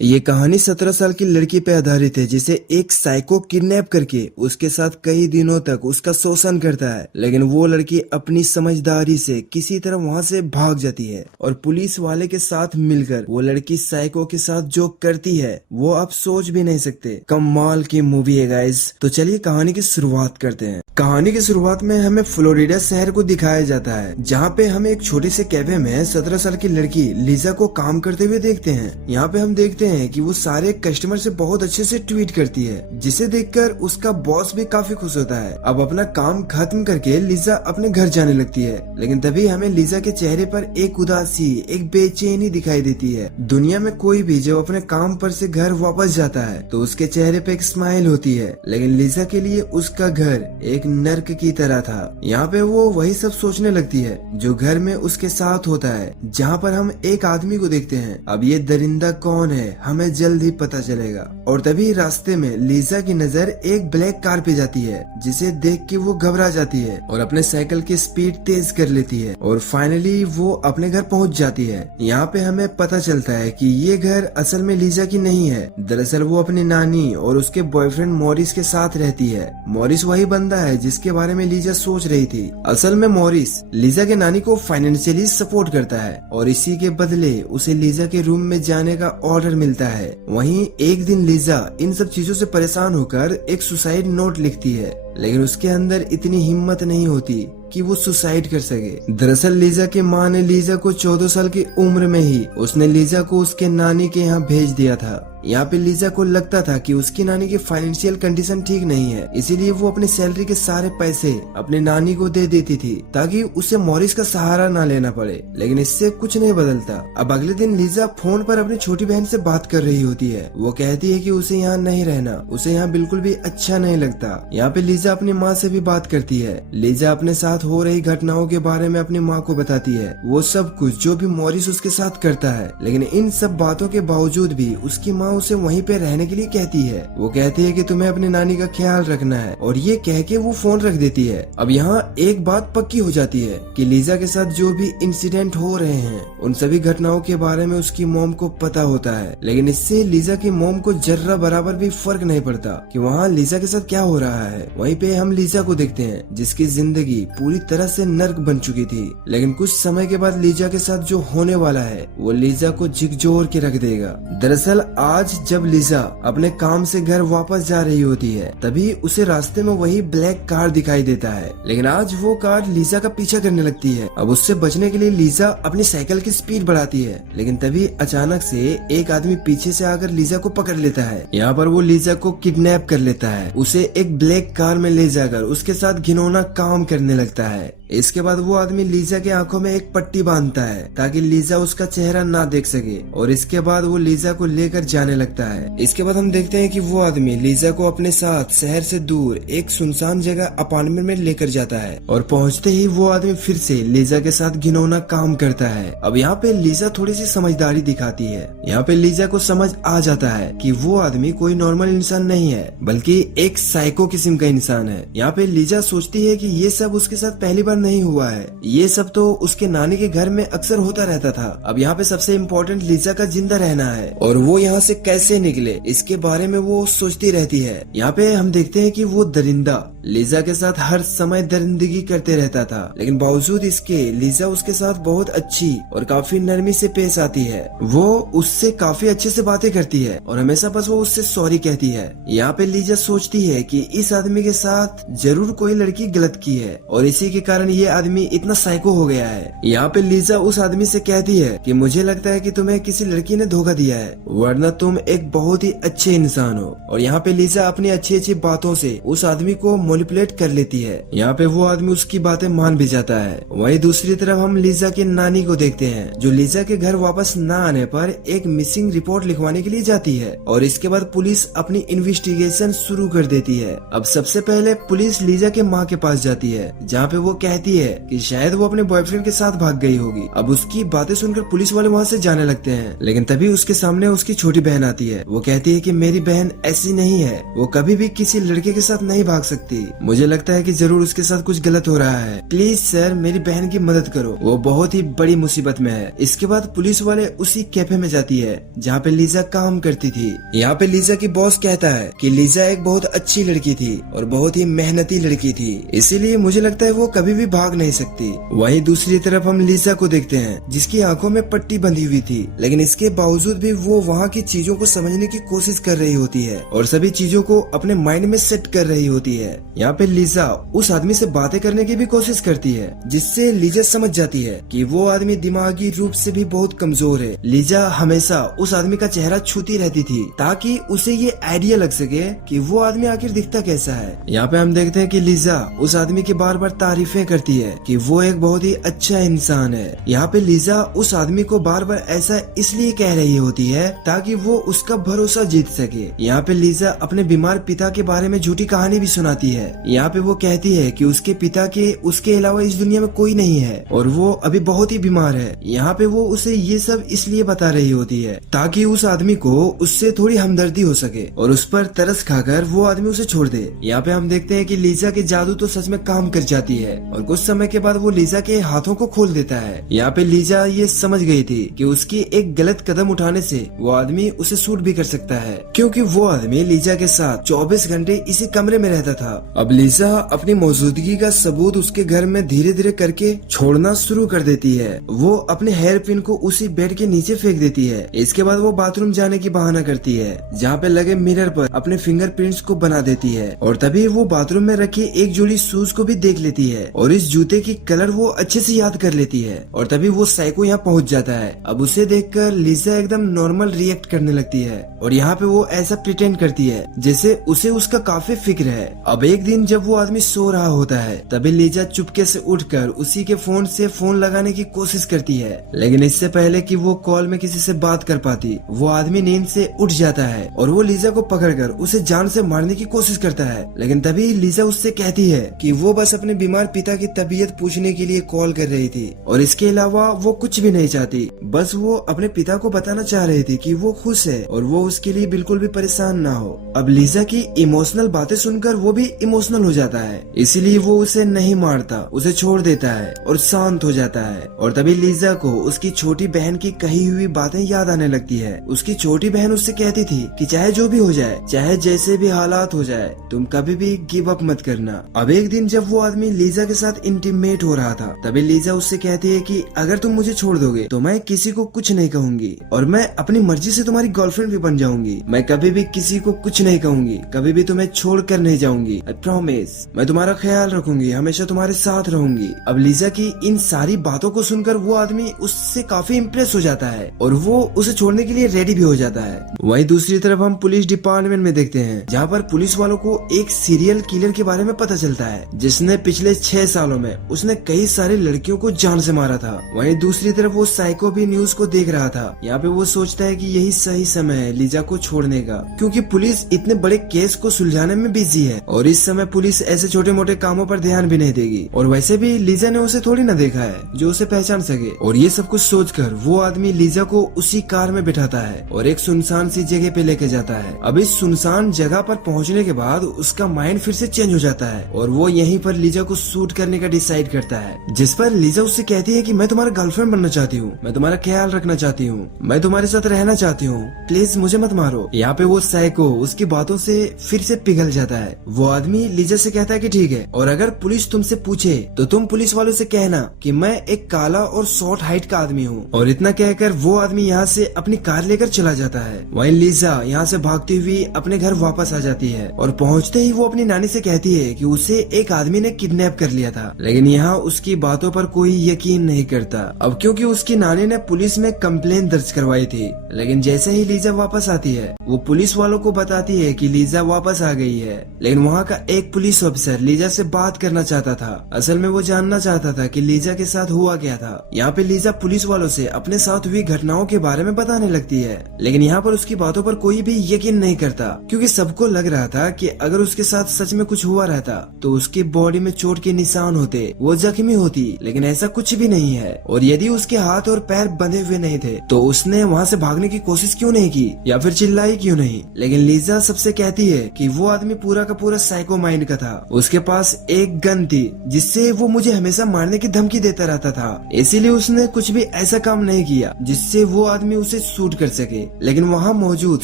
ये कहानी 17 साल की लड़की पे आधारित है जिसे एक साइको किडनैप करके उसके साथ कई दिनों तक उसका शोषण करता है। लेकिन वो लड़की अपनी समझदारी से किसी तरह वहां से भाग जाती है और पुलिस वाले के साथ मिलकर वो लड़की साइको के साथ जो करती है वो आप सोच भी नहीं सकते। कमाल की मूवी है गाइस। तो चलिए कहानी की शुरुआत करते हैं। कहानी की शुरुआत में हमें फ्लोरिडा शहर को दिखाया जाता है जहाँ पे हम एक छोटे से कैफे में 17 साल की लड़की लीजा को काम करते हुए देखते हैं। यहाँ पे हम देखते हैं कि वो सारे कस्टमर से बहुत अच्छे से ट्रीट करती है जिसे देखकर उसका बॉस भी काफी खुश होता है। अब अपना काम खत्म करके लीजा अपने घर जाने लगती है, लेकिन तभी हमें लीजा के चेहरे पर एक उदासी, एक बेचैनी दिखाई देती है। दुनिया में कोई भी जब अपने काम पर से घर वापस जाता है तो उसके चेहरे पे एक स्माइल होती है, लेकिन लीजा के लिए उसका घर एक नर्क की तरह था। यहाँ पे वो वही सब सोचने लगती है जो घर में उसके साथ होता है। जहाँ पर हम एक आदमी को देखते हैं। अब ये दरिंदा कौन है हमें जल्द ही पता चलेगा। और तभी रास्ते में लीजा की नजर एक ब्लैक कार पे जाती है जिसे देख के वो घबरा जाती है और अपने साइकिल की स्पीड तेज कर लेती है और फाइनली वो अपने घर पहुंच जाती है। यहाँ पे हमें पता चलता है कि ये घर असल में लीजा की नहीं है। दरअसल वो अपनी नानी और उसके बॉयफ्रेंड मॉरिस के साथ रहती है। मॉरिस वही बंदा है जिसके बारे में लीजा सोच रही थी। असल में मॉरिस लीजा के नानी को फाइनेंशियली सपोर्ट करता है और इसी के बदले उसे लीजा के रूम में जाने का ऑर्डर मिलता है। वहीं एक दिन लीजा इन सब चीजों से परेशान होकर एक सुसाइड नोट लिखती है, लेकिन उसके अंदर इतनी हिम्मत नहीं होती कि वो सुसाइड कर सके। दरअसल लीजा की माँ ने लीजा को 14 साल की उम्र में ही उसने लीजा को उसके नानी के यहाँ भेज दिया था। यहाँ पे लीजा को लगता था कि उसकी नानी की फाइनेंशियल कंडीशन ठीक नहीं है, इसीलिए वो अपनी सैलरी के सारे पैसे अपने नानी को दे देती थी ताकि उसे मॉरिस का सहारा ना लेना पड़े। लेकिन इससे कुछ नहीं बदलता। अब अगले दिन लीजा फोन पर अपनी छोटी बहन से बात कर रही होती है। वो कहती है कि उसे यहाँ नहीं रहना, उसे यहाँ बिल्कुल भी अच्छा नहीं लगता। यहाँ पे लीजा अपनी माँ से भी बात करती है। लीजा अपने साथ हो रही घटनाओं के बारे में अपनी माँ को बताती है, वो सब कुछ जो भी मॉरिस उसके साथ करता है। लेकिन इन सब बातों के बावजूद भी उसकी माँ उसे वहीं पे रहने के लिए कहती है। वो कहती है कि तुम्हें अपनी नानी का ख्याल रखना है और ये कह के वो फोन रख देती है। अब यहाँ एक बात पक्की हो जाती है कि लीजा के साथ जो भी इंसिडेंट हो रहे हैं उन सभी घटनाओं के बारे में उसकी मॉम को पता होता है। लेकिन इससे लीजा की मॉम को जर्रा बराबर भी फर्क नहीं पड़ता कि वहाँ लीजा के साथ क्या हो रहा है। वहीं पे हम लीजा को देखते हैं जिसकी जिंदगी पूरी तरह से नर्क बन चुकी थी। लेकिन कुछ समय के बाद लीजा के साथ जो होने वाला है वो लीजा को झकझोर के रख देगा। दरअसल आज जब लीजा अपने काम से घर वापस जा रही होती है तभी उसे रास्ते में वही ब्लैक कार दिखाई देता है। लेकिन आज वो कार लीजा का पीछा करने लगती है। अब उससे बचने के लिए लीजा अपनी साइकिल की स्पीड बढ़ाती है, लेकिन तभी अचानक से एक आदमी पीछे से आकर लीजा को पकड़ लेता है। यहाँ पर वो लीजा को किडनैप कर लेता है, उसे एक ब्लैक कार में ले जाकर उसके साथ घिनौना काम करने लगता है। इसके बाद वो आदमी लीजा के आंखों में एक पट्टी बांधता है ताकि लीजा उसका चेहरा ना देख सके और इसके बाद वो लीजा को लेकर जाने लगता है। इसके बाद हम देखते हैं कि वो आदमी लीजा को अपने साथ शहर से दूर एक सुनसान जगह अपार्टमेंट में लेकर जाता है और पहुंचते ही वो आदमी फिर से लीजा के साथ घिनौना काम करता है। अब यहाँ पे लीजा थोड़ी सी समझदारी दिखाती है। यहाँ पे लीजा को समझ आ जाता है कि वो आदमी कोई नॉर्मल इंसान नहीं है बल्कि एक साइको किस्म का इंसान है। यहाँ पे लीजा सोचती है कि ये सब उसके साथ पहली बार नहीं हुआ है, ये सब तो उसके नानी के घर में अक्सर होता रहता था। अब यहाँ पे सबसे इम्पोर्टेंट लीजा का जिंदा रहना है और वो यहाँ से कैसे निकले इसके बारे में वो सोचती रहती है। यहाँ पे हम देखते हैं कि वो दरिंदा लीजा के साथ हर समय दरिंदगी करते रहता था, लेकिन बावजूद इसके लीजा उसके साथ बहुत अच्छी और काफी नरमी से पेश आती है। वो उससे काफी अच्छे से बातें करती है और हमेशा बस वो उससे सॉरी कहती है। यहाँ पे लीजा सोचती है कि इस आदमी के साथ जरूर कोई लड़की गलत की है और इसी के कारण ये आदमी इतना साइको हो गया है। यहाँ पे लीजा उस आदमी से कहती है कि मुझे लगता है कि तुम्हें किसी लड़की ने धोखा दिया है, वरना तुम एक बहुत ही अच्छे इंसान हो। और यहाँ पे लीजा अपनी अच्छी अच्छी बातों से उस आदमी को मैनिपुलेट कर लेती है। यहाँ पे वो आदमी उसकी बातें मान भी जाता है। वहीं दूसरी तरफ हम लीजा के नानी को देखते हैं जो लीजा के घर वापस न आने पर एक मिसिंग रिपोर्ट लिखवाने के लिए जाती है और इसके बाद पुलिस अपनी इन्वेस्टिगेशन शुरू कर देती है। अब सबसे पहले पुलिस लीजा के माँ के पास जाती है, जहाँ पे वो कहती है कि शायद वो अपने बॉयफ्रेंड के साथ भाग गई होगी। अब उसकी बातें सुनकर पुलिस वाले वहाँ से जाने लगते हैं, लेकिन तभी उसके सामने उसकी छोटी बहन आती है। वो कहती है कि मेरी बहन ऐसी नहीं है, वो कभी भी किसी लड़के के साथ नहीं भाग सकती। मुझे लगता है कि जरूर उसके साथ कुछ गलत हो रहा है, प्लीज सर मेरी बहन की मदद करो, वो बहुत ही बड़ी मुसीबत में है। इसके बाद पुलिस वाले उसी कैफे में जाती है जहाँ पे लीजा काम करती थी। यहाँ पे लीजा की बॉस कहता है कि लीजा एक बहुत अच्छी लड़की थी और बहुत ही मेहनती लड़की थी, इसीलिए मुझे लगता है वो कभी भी भाग नहीं सकती। वहीं दूसरी तरफ हम लीजा को देखते हैं जिसकी आंखों में पट्टी बंधी हुई थी, लेकिन इसके बावजूद भी वो वहाँ की चीजों को समझने की कोशिश कर रही होती है और सभी चीजों को अपने माइंड में सेट कर रही होती है। यहाँ पे लीजा उस आदमी से बातें करने की भी कोशिश करती है, जिससे लीजा समझ जाती है कि वो आदमी दिमागी रूप से भी बहुत कमजोर है। लीजा हमेशा उस आदमी का चेहरा छूती रहती थी ताकि उसे ये आइडिया लग सके कि वो आदमी आखिर दिखता कैसा है। यहाँ पे हम देखते हैं कि लीजा उस आदमी की बार बार तारीफें करती है कि वो एक बहुत ही अच्छा इंसान है। यहाँ पे लीजा उस आदमी को बार बार ऐसा इसलिए कह रही होती है ताकि वो उसका भरोसा जीत सके। यहाँ पे लीजा अपने बीमार पिता के बारे में झूठी कहानी भी सुनाती है। यहाँ पे वो कहती है कि उसके पिता के उसके अलावा इस दुनिया में कोई नहीं है और वो अभी बहुत ही बीमार है। यहाँ पे वो उसे ये सब इसलिए बता रही होती है ताकि उस आदमी को उससे थोड़ी हमदर्दी हो सके और उस पर तरस खाकर वो आदमी उसे छोड़ दे। यहाँ पे हम देखते हैं कि लीजा के जादू तो सच में काम कर जाती है और कुछ समय के बाद वो लीजा के हाथों को खोल देता है। यहाँ पे लीजा ये समझ गई थी कि उसकी एक गलत कदम उठाने से वो आदमी उसे सूट भी कर सकता है, क्योंकि वो आदमी लीजा के साथ 24 घंटे इसी कमरे में रहता था। अब लीजा अपनी मौजूदगी का सबूत उसके घर में धीरे धीरे करके छोड़ना शुरू कर देती है। वो अपने हेयर पिन को उसी बेड के नीचे फेंक देती है। इसके बाद वो बाथरूम जाने की बहाना करती है, जहाँ पे लगे मिरर पर अपने फिंगरप्रिंट्स को बना देती है और तभी वो बाथरूम में रखी एक जोड़ी शूज को भी देख लेती है और इस जूते की कलर वो अच्छे से याद कर लेती है और तभी वो साइको यहाँ पहुँच जाता है। अब उसे देखकर लीजा एकदम नॉर्मल रिएक्ट करने लगती है और यहाँ पे वो ऐसा प्रिटेंड करती है जैसे उसे उसका काफी फिक्र है। अब एक दिन जब वो आदमी सो रहा होता है तभी लीजा चुपके से उठकर उसी के फोन से फोन लगाने की कोशिश करती है, लेकिन इससे पहले कि वो कॉल में किसी से बात कर पाती वो आदमी नींद से उठ जाता है और वो लीजा को पकड़कर उसे जान से मारने की कोशिश करता है। लेकिन तभी लीजा उससे कहती है कि वो बस अपने बीमार पिता की तबीयत पूछने के लिए कॉल कर रही थी और इसके अलावा वो कुछ भी नहीं चाहती, बस वो अपने पिता को बताना चाह रही थी कि वो खुश है और वो उसके लिए बिल्कुल भी परेशान ना हो। अब लीजा की इमोशनल बातें सुनकर वो भी इमोशनल हो जाता है, इसीलिए वो उसे नहीं मारता, उसे छोड़ देता है और शांत हो जाता है। और तभी लीजा को उसकी छोटी बहन की कही हुई बातें याद आने लगती है। उसकी छोटी बहन उससे कहती थी कि चाहे जो भी हो जाए, चाहे जैसे भी हालात हो जाए, तुम कभी भी गिव अप मत करना। अब एक दिन जब वो आदमी लीजा के साथ इंटीमेट हो रहा था तभी लीजा उससे कहती है कि अगर तुम मुझे छोड़ दोगे तो मैं किसी को कुछ नहीं कहूंगी और मैं अपनी मर्जी से तुम्हारी गर्लफ्रेंड भी बन जाऊंगी। मैं कभी भी किसी को कुछ नहीं कहूंगी, कभी भी तुम्हें छोड़ कर नहीं जाऊंगी। आई प्रॉमिस, मैं तुम्हारा ख्याल रखूंगी, हमेशा तुम्हारे साथ रहूंगी। अब लीजा की इन सारी बातों को सुनकर वो आदमी उससे काफी इम्प्रेस हो जाता है और वो उसे छोड़ने के लिए रेडी भी हो जाता है। वहीं दूसरी तरफ हम पुलिस डिपार्टमेंट में देखते हैं जहाँ पर पुलिस वालों को एक सीरियल किलर के बारे में पता चलता है जिसने पिछले 6 सालों में उसने कई सारी लड़कियों को जान से मारा था। वहीं दूसरी तरफ वो साइको भी न्यूज को देख रहा था। यहाँ पे वो सोचता है कि यही सही समय है लीजा को छोड़ने का, क्योंकि पुलिस इतने बड़े केस को सुलझाने में बिजी है और इस समय पुलिस ऐसे छोटे मोटे कामों पर ध्यान भी नहीं देगी और वैसे भी लीजा ने उसे थोड़ी ना देखा है जो उसे पहचान सके। और ये सब कुछ सोचकर वो आदमी लीजा को उसी कार में बिठाता है और एक सुनसान सी जगह पे लेके जाता है। अब इस सुनसान जगह पर पहुंचने के बाद उसका माइंड फिर से चेंज हो जाता है और वो यहीं पर लीजा को शूट करने का डिसाइड करता है, जिस पर लीजा उससे कहती है कि मैं तुम्हारा गर्लफ्रेंड बनना चाहती हूँ, मैं तुम्हारा ख्याल रखना चाहती हूँ, मैं तुम्हारे साथ रहना चाहती हूँ, प्लीज मुझे मत मारो। यहाँ पे वो साइको उसकी बातों से फिर से पिघल जाता है। वो आदमी लीजा से कहता है कि ठीक है, और अगर पुलिस तुमसे पूछे तो तुम पुलिस वालों से कहना कि मैं एक काला और शॉर्ट हाइट का आदमी हूँ। और इतना कहकर वो आदमी यहाँ से अपनी कार लेकर चला जाता है। वहीं लीजा यहाँ से भागती हुई अपने घर वापस आ जाती है और पहुँचते ही वो अपनी नानी से कहती है कि उसे एक आदमी ने किडनैप कर लिया था, लेकिन यहाँ उसकी बातों पर कोई यकीन नहीं करता। अब क्योंकि उसकी नानी ने पुलिस में कंप्लेन दर्ज करवाई थी, लेकिन जैसे ही लीजा वापस आती है वो पुलिस वालों को बताती है कि लीजा वापस आ गई है। लेकिन वहाँ का एक पुलिस ऑफिसर लीजा से बात करना चाहता था। असल में वो जानना चाहता था कि लीजा के साथ हुआ क्या था। यहाँ पे लीजा पुलिस वालों से अपने साथ हुई घटनाओं के बारे में बताने लगती है, लेकिन यहाँ पर उसकी बातों पर कोई भी यकीन नहीं करता, क्योंकि सबको लग रहा था कि अगर उसके साथ सच में कुछ हुआ रहता तो उसकी बॉडी में चोट के निशान होते, वो जख्मी होती, लेकिन ऐसा कुछ भी नहीं है। और यदि उसके हाथ और पैर बंधे हुए नहीं थे तो उसने वहाँ से भागने की कोशिश क्यों नहीं की या फिर चिल्लाई क्यों नहीं। लेकिन लीजा सबसे कहती है कि वो आदमी पूरा का पूरा साइको माइंड का था, उसके पास एक गन थी जिससे वो मुझे हमेशा मारने की धमकी देता रहता था, इसीलिए उसने कुछ भी ऐसा काम नहीं किया जिससे वो आदमी उसे शूट कर सके। लेकिन वहाँ मौजूद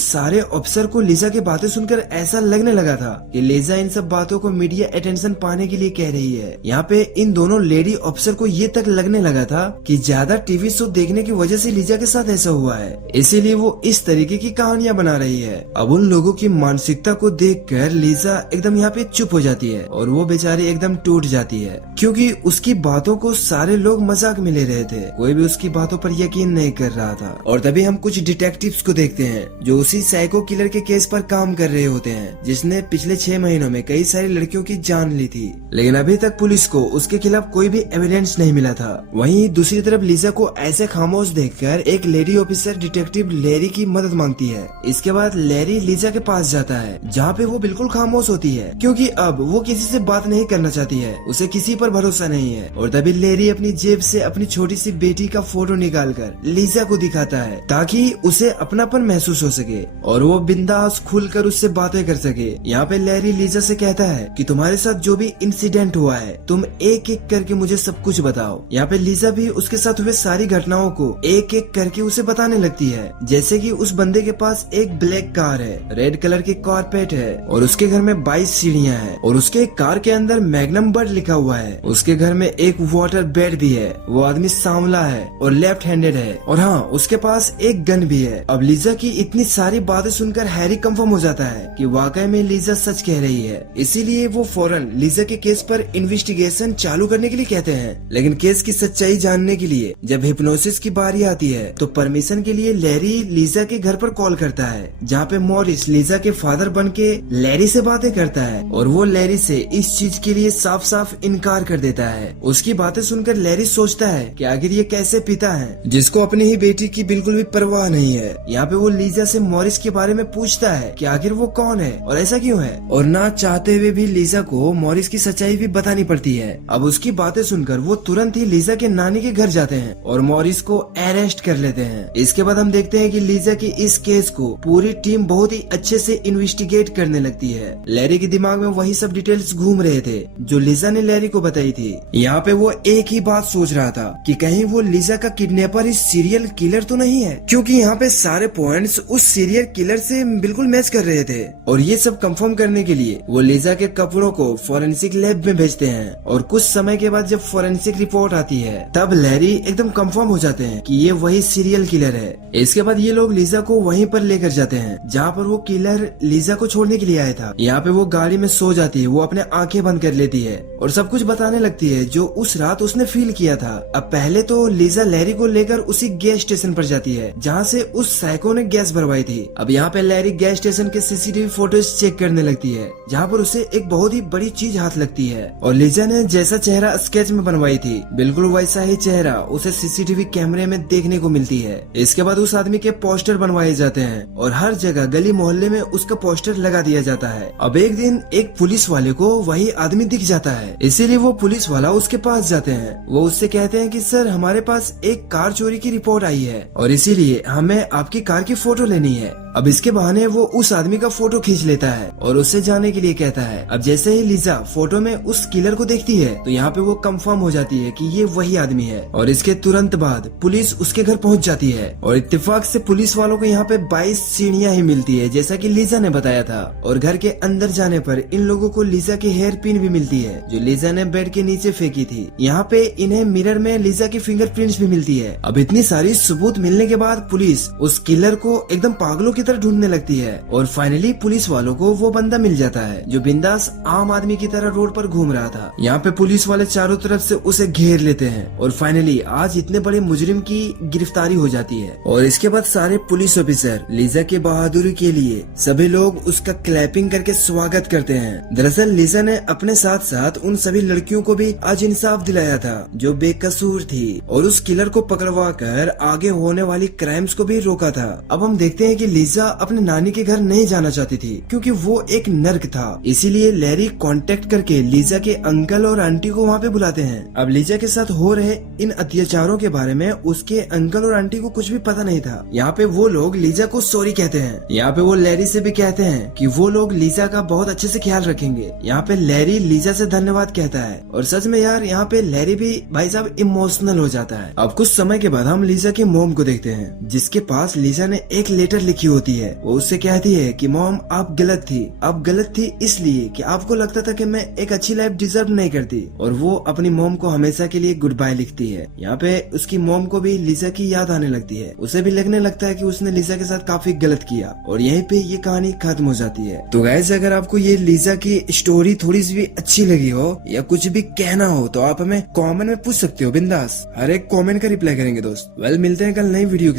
सारे अफसर को लीजा की बातें सुनकर ऐसा लगने लगा था कि लीजा इन सब बातों को मीडिया अटेंशन पाने के लिए कह रही है। यहाँ पे इन दोनों लेडी अफसर को ये तक लगने लगा था कि ज्यादा टीवी शो देखने की वजह से लीजा के साथ ऐसा हुआ है, इसीलिए वो इस तरीके की कहानियां बना रही है। अब उन लोगों की मानसिकता को देखकर लीजा एकदम यहाँ पे चुप हो जाती है और वो बेचारी एकदम टूट जाती है, क्योंकि उसकी बातों को सारे लोग मजाक में ले रहे थे, कोई भी उसकी बातों पर यकीन नहीं कर रहा था। और तभी हम कुछ डिटेक्टिव्स को देखते हैं जो उसी साइको किलर के केस पर काम कर रहे होते हैं जिसने पिछले 6 महीनों में कई सारी लड़कियों की जान ली थी, लेकिन अभी तक पुलिस को उसके खिलाफ कोई भी एविडेंस नहीं मिला था। वहीं दूसरी तरफ लीजा को ऐसे खामोश देखकर एक लेडी ऑफिसर डिटेक्टिव लैरी की मदद मांगती है। इसके बाद लैरी लीजा के पास जाता है जहाँ पे वो बिल्कुल खामोश होती है, क्योंकि अब वो किसी से बात नहीं करना चाहती है, उसे किसी पर भरोसा नहीं है। और तभी लैरी अपनी जेब से अपनी छोटी सी बेटी का फोटो निकालकर लीजा को दिखाता है ताकि उसे अपनापन महसूस हो सके और वो बिंदास खुलकर उससे बातें कर सके। यहाँ पे लैरी लीजा से कहता है कि तुम्हारे साथ जो भी इंसिडेंट हुआ है तुम एक एक करके मुझे सब कुछ बताओ। यहाँ पे लीजा भी उसके साथ हुए सारी घटनाओं को एक एक करके उसे बताने लगती है, जैसे कि उस बंदे के पास एक ब्लैक कार है, रेड कलर की कारपेट है और उसके घर में 22 सीढ़ियाँ हैं और उसके कार के अंदर मैग्नम बर्ड लिखा हुआ है। उसके घर में एक वाटर बेड भी है, वो आदमी सांवला है और लेफ्ट हैंडेड है और हाँ उसके पास एक गन भी है। अब लीजा की इतनी सारी बातें सुनकर हैरी कंफर्म हो जाता है कि वाकई में लीजा सच कह रही है, इसीलिए वो फौरन लीजा के केस पर इन्वेस्टिगेशन चालू करने के लिए कहते हैं। लेकिन केस की सच्चाई जानने के लिए जब हिप्नोसिस की बारी आती है तो परमिशन के लिए लैरी लीजा के घर पर कॉल करता है, जहाँ पे मॉरिस लीजा के फादर बनके लैरी से बातें करता है और वो लैरी से इस चीज के लिए साफ साफ इनकार कर देता है। उसकी बातें सुनकर लैरी सोचता है कि आखिर ये कैसे पिता है जिसको अपनी ही बेटी की बिल्कुल भी परवाह नहीं है। यहाँ पे वो लीजा से मॉरिस के बारे में पूछता है कि आखिर वो कौन है और ऐसा क्यों है, और ना चाहते हुए भी लीजा को मॉरिस की सच्चाई भी बतानी पड़ती है। अब उसकी बातें सुनकर वो तुरंत ही लीजा के नानी के घर जाते हैं और मॉरिस को अरेस्ट कर लेते हैं। इसके बाद हम देखते हैं कि लीजा की इस केस को पूरी टीम बहुत ही अच्छे से इन्वेस्टिगेट करने लगती है। लैरी के दिमाग में वही सब डिटेल्स घूम रहे थे जो लीजा ने लैरी को बताई थी। यहाँ पे वो एक ही बात सोच रहा था कि कहीं वो लीजा का किडनैपर इस सीरियल किलर तो नहीं है, क्योंकि यहाँ पे सारे पॉइंट्स उस सीरियल किलर से बिल्कुल मैच कर रहे थे। और ये सब कंफर्म करने के लिए वो लीजा के कपड़ों को फॉरेंसिक लैब में भेजते हैं और कुछ समय के बाद जब फॉरेंसिक रिपोर्ट आती है तब लैरी एकदम कंफर्म हो जाते हैं कि ये वही सीरियल किलर है। इसके बाद ये लोग लीजा को वहीं पर लेकर जाते हैं जहाँ पर वो किलर लीजा को छोड़ने के लिए आया था। यहाँ पे वो गाड़ी में सो जाती है, वो अपने आंखें बंद कर लेती है और सब कुछ बताने लगती है जो उस रात उसने फील किया था। अब पहले तो लीजा लैरी को लेकर उसी गैस स्टेशन पर जाती है जहाँ से उस साइको ने गैस भरवाई थी। अब यहाँ पे लैरी गैस स्टेशन के सीसीटीवी फोटोज चेक करने लगती है जहाँ पर उसे एक बहुत ही बड़ी चीज हाथ लगती है और लीजा ने जैसा चेहरा स्केच में बनवाई थी बिल्कुल वैसा ही चेहरा उसे सीसीटीवी कैमरे में देखने को मिलती है। इसके बाद उस आदमी के पोस्टर बनवाए जाते हैं और हर जगह गली मोहल्ले में उसका पोस्टर लगा दिया जाता है। अब एक दिन एक पुलिस वाले को वही आदमी दिख जाता है, इसीलिए वो पुलिस वाला उसके पास जाते हैं। वो उससे कहते हैं कि सर हमारे पास एक कार चोरी की रिपोर्ट आई है और इसीलिए हमें आपकी कार की फोटो लेनी है। अब इसके बहाने वो उस आदमी का फोटो खींच लेता है और उससे जाने के लिए कहता है। अब जैसे ही लीजा फोटो में उस किलर को देखती है तो यहाँ पे वो कंफर्म हो जाती है कि ये वही आदमी है और इसके तुरंत बाद पुलिस उसके घर पहुँच जाती है और इत्तेफाक से पुलिस वालों को यहाँ पे 22 सीढ़ियाँ ही मिलती है जैसा कि लीजा ने बताया था। और घर के अंदर जाने पर इन लोगों को लीजा की हेयर पिन भी मिलती है जो लीजा ने बेड के नीचे फेंकी थी। यहाँ पे इन्हें मिरर में लीजा की फिंगरप्रिंट्स भी मिलती है। अब इतनी सारी सबूत मिलने के बाद पुलिस उस किलर को एकदम पागलों की तरह ढूंढने लगती है और फाइनली पुलिस वालों को वो बंदा मिल जाता है जो बिंदास आम आदमी की तरह रोड पर घूम रहा था। यहाँ पे पुलिस वाले चारों तरफ से उसे घेर लेते हैं और फाइनली आज इतने बड़े मुजरिम की गिरफ्तारी हो जाती है। और इसके बाद सारे पुलिस ऑफिसर लीजा के बहादुरी के लिए सभी लोग उसका क्लैपिंग करके स्वागत करते हैं। दरअसल लीजा ने अपने साथ साथ उन सभी लड़कियों को भी आज इंसाफ दिलाया था जो बेकसूर थी और उस किलर को पकड़वा कर आगे होने वाली क्राइम्स को भी रोका था। अब हम देखते हैं कि लीजा अपने नानी के घर नहीं जाना चाहती थी क्योंकि वो एक नर्क फर्क था। इसीलिए लैरी कांटेक्ट करके लीजा के अंकल और आंटी को वहाँ पे बुलाते हैं। अब लीजा के साथ हो रहे इन अत्याचारों के बारे में उसके अंकल और आंटी को कुछ भी पता नहीं था। यहाँ पे वो लोग लीजा को सॉरी कहते हैं। यहाँ पे वो लैरी से भी कहते हैं कि वो लोग लीजा का बहुत अच्छे से ख्याल रखेंगे। यहाँ पे लैरी लीजा से धन्यवाद कहता है और सच में यार यहाँ पे लैरी भी भाई साहब इमोशनल हो जाता है। अब कुछ समय के बाद हम लीजा की मॉम को देखते हैं, जिसके पास लीजा ने एक लेटर लिखी होती है। वो उससे कहती है कि मॉम आप गलत थी, आप गलत थी इसलिए कि आपको लगता था कि मैं एक अच्छी लाइफ डिजर्व नहीं करती। और वो अपनी मॉम को हमेशा के लिए गुड बाय लिखती है। यहाँ पे उसकी मॉम को भी लीजा की याद आने लगती है। उसे भी लगने लगता है कि उसने लीजा के साथ काफी गलत किया और यहीं पे ये कहानी खत्म हो जाती है। तो गाइस अगर आपको ये लीजा की स्टोरी थोड़ी सी भी अच्छी लगी हो या कुछ भी कहना हो तो आप हमें कमेंट में पूछ सकते हो बिंदास। हर एक कमेंट का रिप्लाई करेंगे दोस्त। वेल मिलते हैं कल नई वीडियो के साथ।